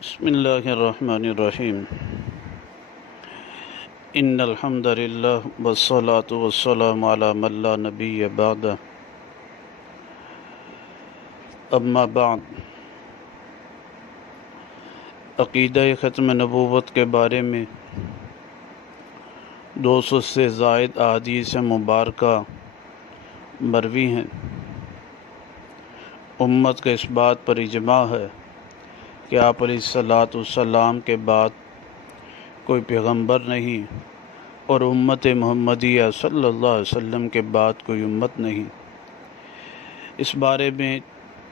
بسم اللہ الرحمن الرحیم ان الحمد للہ والصلاة والسلام علی من لا نبی بعد اما بعد عقیدہ ختم نبوت کے بارے میں 200 سے زائد احادیث مبارکہ مروی ہیں۔ امت کا اس بات پر اجماع ہے کہ آپ علیہ الصلاۃ والسلام کے بعد کوئی پیغمبر نہیں اور امت محمدیہ صلی اللہ علیہ وسلم کے بعد کوئی امت نہیں۔ اس بارے میں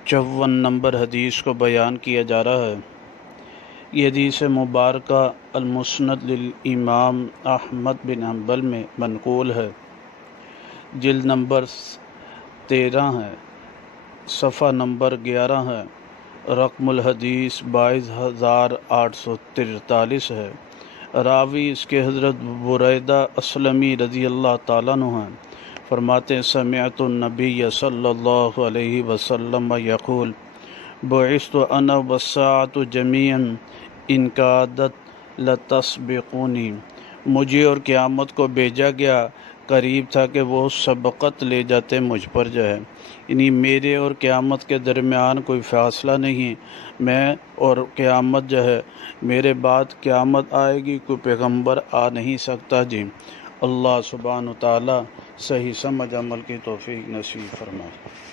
54 نمبر حدیث کو بیان کیا جا رہا ہے۔ یہ حدیث مبارکہ المسند للامام احمد بن حنبل میں منقول ہے، جلد نمبر 13 ہے، صفحہ نمبر 11 ہے، رقم الحدیث 22843 ہے۔ راوی اس کے حضرت بریدہ اسلمی رضی اللہ تعالیٰ عنہ ہیں۔ فرماتے ہیں سمعت النبی صلی اللہ علیہ وسلم یقول بعثت انا والساعۃ جمیعا ان کادت لتسبقونی، مجھے اور قیامت کو بھیجا گیا، قریب تھا کہ وہ سبقت لے جاتے مجھ پر جو ہے، یعنی میرے اور قیامت کے درمیان کوئی فاصلہ نہیں، میں اور قیامت جو ہے، میرے بعد قیامت آئے گی، کوئی پیغمبر آ نہیں سکتا جی۔ اللہ سبحانہ تعالیٰ صحیح سمجھ عمل کی توفیق نصیب فرمائے۔